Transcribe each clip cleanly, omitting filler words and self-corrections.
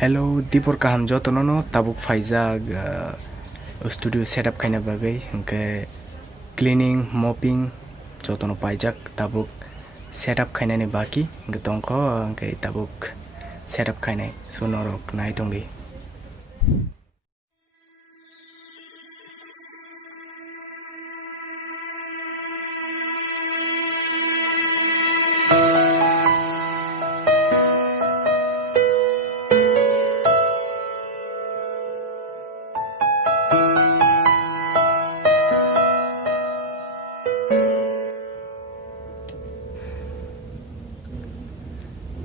Hello, Dipur kaham jotono no tabuk faijak studio setup kaina bagai hingke cleaning, mopping jotono paijak tabuk setup kaina ni baki hingke tongko hingke tabuk setup kaina sunorok nai tongi.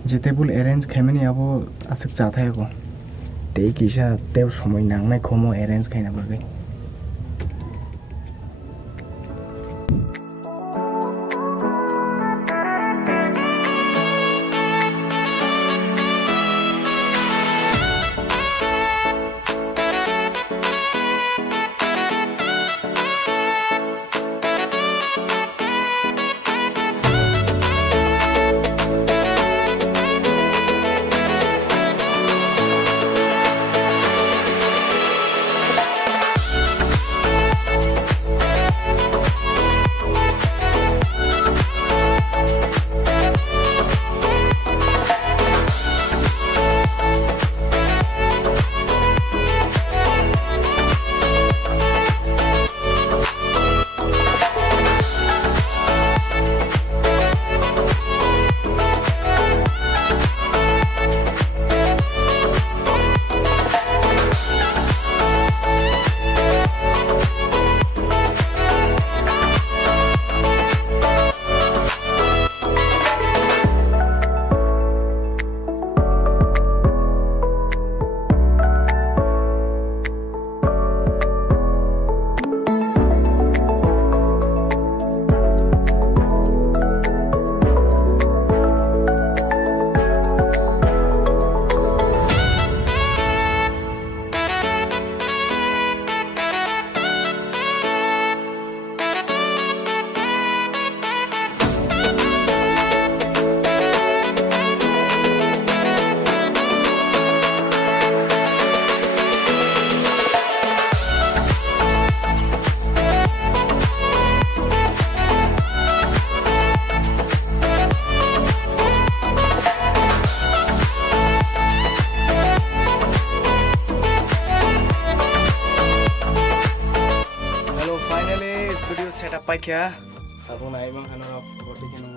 যে table arrange খাইমানি আবো আসক চাথায়গো তেই কিসা তেও সময় নাংনাই খমো arrange খাইনা বাগै studio setup paikya abong nai bang hanarok boti kinong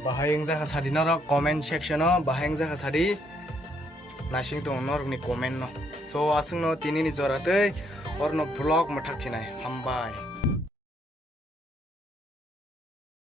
bahayeng jaka sadi norok comment section o bahayeng jaka sadi nasing tong norok ni comment no so asung no tini ni joratei orno vlog mathak chinai hambai.